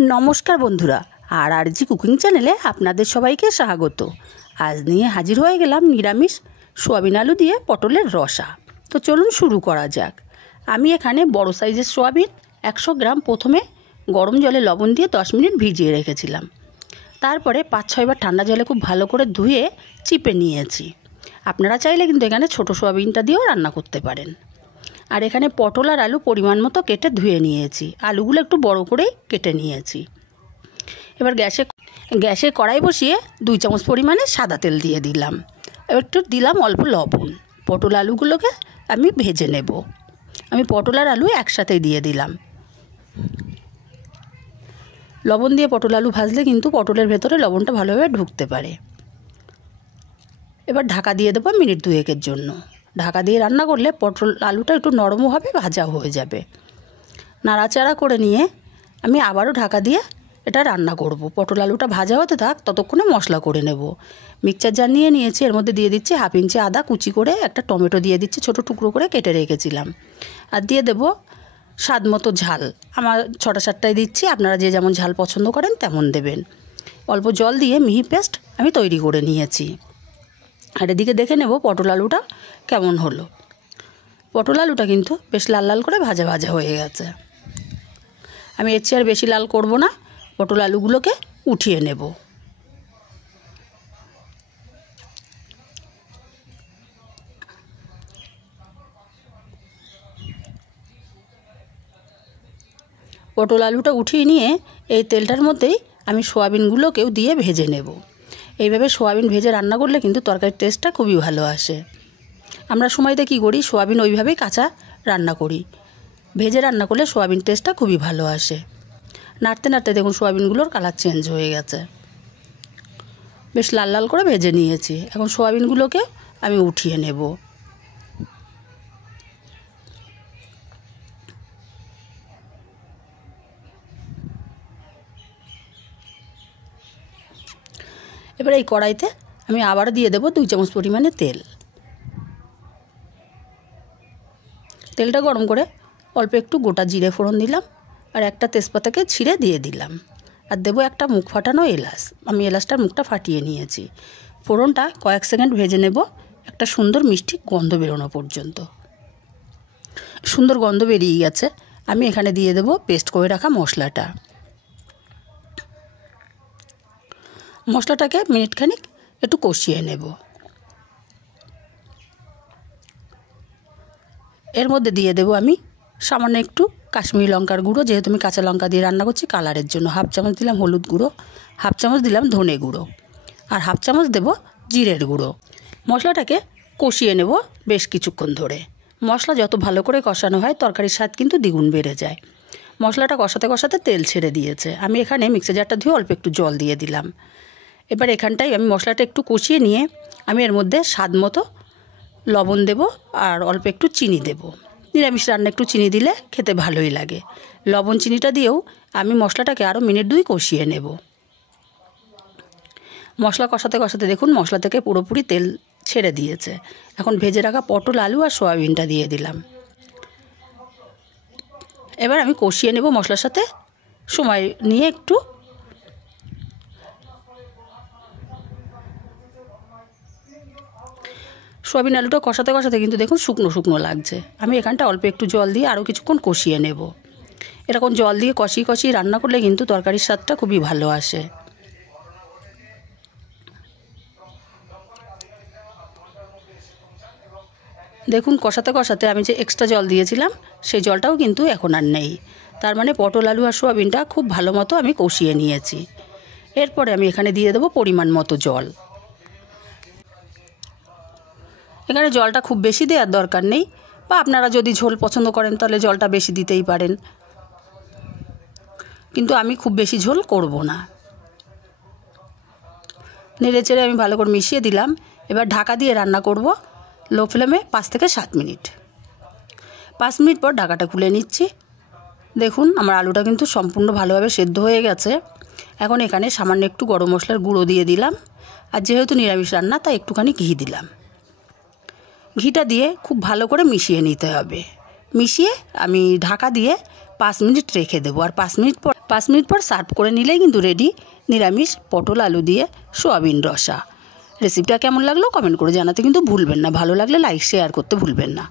नमस्कार बंधुरा RG cooking चैनेले आपनादेर सबाइके स्वागत। आज निये हाजिर हये गेलाम निरामिष सोयाबिन आलू दिए पटलेर रसा। तो चलुन शुरू करा जाक। आमी एखाने बड़ो साइजेर सोयाबिन 100 ग्राम प्रथमे गरम जले लवण दिए 10 मिनट भिजिए रेखेछिलाम। तारपरे 5-6 बार ठंडा जले खूब भालो करे धुए चिपे नियेछि। आपनारा चाइले किन्तु एखाने छोटो सोयाबिनटा दिएও रान्ना करते पारेन। और एखाने पटल और आलू परिमाण मतो केटे धुए निएछि। आलूगुलो एकटु बड़ो करेई केटे निएछि। एबार गैसे कड़ाई बसिए 2 चामच परिमाणे सादा तेल दिए दिलाम। एबार एकटु दिलाम अल्प लवण। पटल आलूगुलोके आमी भेजे नेब। आमी पटल और आलू एकसाथेई दिए दिलाम। लवण दिए पटल आलू भाजले किन्तु पटलेर भेतरे लवणटा भालोभाबे ढुकते पारे। एबार ढाका दिए देब मिनिट 2-1 जोन्नो। ढाका दिए रान्ना करले पटल आलूटा एकटु नरमो भावे भाजा हये जाबे। नाड़ाचाड़ा करे निये आमी आबारो ढाका दिए एटा रान्ना करब। पटल आलूटा भाजा होते थाक ततक्षणे मशला करे नेब। मिक्सचार जार निये नियेछि। एर मध्ये दिए दिচ্ছি हाफ इंची आदा कुचि करे, एकटा टमेटो दिए दिচ্ছি छोटो टुकरो करे केटे रेखेছিলাম। আর দিয়ে দেব স্বাদ মতো ঝাল। আমার 6টা-7টাই দিচ্ছি, আপনারা যে যেমন ঝাল পছন্দ করেন তেমন দেবেন। অল্প জল দিয়ে মিহি পেস্ট আমি তৈরি করে নিয়েছি। আর এদিকে দেখে নেব পটল আলুটা কেমন হলো। পটল আলুটা কিন্তু বেশ লাল লাল করে ভাজা ভাজা হয়ে গেছে। আমি এর চেয়ে আর বেশি লাল করব না। পটল আলুগুলোকে উঠিয়ে নেব। পটল আলুটা উঠিয়ে নিয়ে এই তেলটার মধ্যেই আমি সোয়াবিনগুলোকেও দিয়ে ভেজে নেব। এইভাবে সোয়াবিন ভেজে রান্না করলে কিন্তু তরকারির টেস্টটা খুবই ভালো আসে। আমরা সময়তে কী করি, সোয়াবিন ওইভাবেই কাঁচা রান্না করি। ভেজে রান্না করলে সোয়াবিন টেস্টটা খুবই ভালো আসে। নাড়তে নাড়তে দেখুন সোয়াবিনগুলোর কালার চেঞ্জ হয়ে গেছে। বেশ লাল লাল করে ভেজে নিয়েছি। এখন সোয়াবিনগুলোকে আমি উঠিয়ে নেব। এবার এই কড়াইতে আমি আবার দিয়ে দেব 2 চামচ পরিমাণে তেল। তেলটা গরম করে অল্প একটু গোটা জিরে ফোড়ন দিলাম আর একটা তেজপাতাকে ছিঁড়ে দিয়ে দিলাম। আর দেব একটা মুখ ফাটানো এলাচ। আমি এলাচটার মুখটা ফাটিয়ে নিয়েছি। ফোড়নটা কয়েক সেকেন্ড ভেজে নেব একটা সুন্দর মিষ্টি গন্ধ বেরোনো পর্যন্ত। সুন্দর গন্ধ বেরিয়ে গেছে। আমি এখানে দিয়ে দেব পেস্ট করে রাখা মশলাটা। মশলাটাকে মিনিট খানিক একটু কষিয়ে নেব। এর মধ্যে দিয়ে দেব আমি সামান্য একটু কাশ্মীরি লঙ্কার গুঁড়ো। যেহেতু আমি কাঁচা লঙ্কা দিয়ে রান্না করছি কালারের জন্য হাফ চামচ দিলাম হলুদ গুঁড়ো, হাফ চামচ দিলাম ধনে গুঁড়ো আর হাফ চামচ দেব জিরের গুঁড়ো। মশলাটাকে কষিয়ে নেব বেশ কিছুক্ষণ ধরে। মশলা যত ভালো করে কষানো হয় তরকারির স্বাদ কিন্তু দ্বিগুণ বেড়ে যায়। মশলাটা কষাতে কষাতে তেল ছেড়ে দিয়েছে। আমি এখানে মিক্সার জারটা ধুয়ে অল্প একটু জল দিয়ে দিলাম। এবার এখানটায় আমি মশলাটা একটু কষিয়ে নিয়ে আমি এর মধ্যে স্বাদ মতো লবণ দেব আর অল্প একটু চিনি দেব। নিরামিষ রান্না একটু চিনি দিলে খেতে ভালোই লাগে। লবণ চিনিটা দিয়েও আমি মশলাটাকে আরও মিনিট 2 কষিয়ে নেব। মশলা কষাতে কষাতে দেখুন মশলা থেকে পুরোপুরি তেল ছেড়ে দিয়েছে। এখন ভেজে রাখা পটল আলু আর সয়াবিনটা দিয়ে দিলাম। এবার আমি কষিয়ে নেব মশলার সাথে সময় নিয়ে একটু। সোয়াবিন আলুটা কষাতে কষাতে কিন্তু দেখুন শুকনো শুকনো লাগছে। আমি এখানটা অল্প একটু জল দিয়ে আরও কিছুক্ষণ কষিয়ে নেব। এরকম জল দিয়ে কষিয়ে কষিয়ে রান্না করলে কিন্তু তরকারির স্বাদটা খুবই ভালো আসে। দেখুন কষাতে কষাতে আমি যে এক্সট্রা জল দিয়েছিলাম সেই জলটাও কিন্তু এখন আর নেই। তার মানে পটল আলু আর সোয়াবিনটা খুব ভালো মতো আমি কষিয়ে নিয়েছি। এরপরে আমি এখানে দিয়ে দেবো পরিমাণ মতো জল। এখানে জলটা খুব বেশি দেওয়ার দরকার নেই, বা আপনারা যদি ঝোল পছন্দ করেন তাহলে জলটা বেশি দিতেই পারেন, কিন্তু আমি খুব বেশি ঝোল করব না। নেড়ে চেড়ে আমি ভালো করে মিশিয়ে দিলাম। এবার ঢাকা দিয়ে রান্না করব লো ফ্লেমে 5 থেকে 7 মিনিট। 5 মিনিট পর ঢাকাটা খুলে নিচ্ছি। দেখুন আমার আলুটা কিন্তু সম্পূর্ণ ভালোভাবে সেদ্ধ হয়ে গেছে। এখন এখানে সামান্য একটু গরম মশলার গুঁড়ো দিয়ে দিলাম। আর যেহেতু নিরামিষ রান্না তাই একটুখানি ঘি দিলাম। ঘিটা দিয়ে খুব ভালো করে মিশিয়ে নিতে হবে। মিশিয়ে আমি ঢাকা দিয়ে 5 মিনিট রেখে দেবো। আর 5 মিনিট পর সার্ভ করে নিলেই কিন্তু রেডি নিরামিষ পটল আলু দিয়ে সোয়াবিন রসা। রেসিপিটা কেমন লাগলো কমেন্ট করে জানাতে কিন্তু ভুলবেন না। ভালো লাগলে লাইক শেয়ার করতে ভুলবেন না।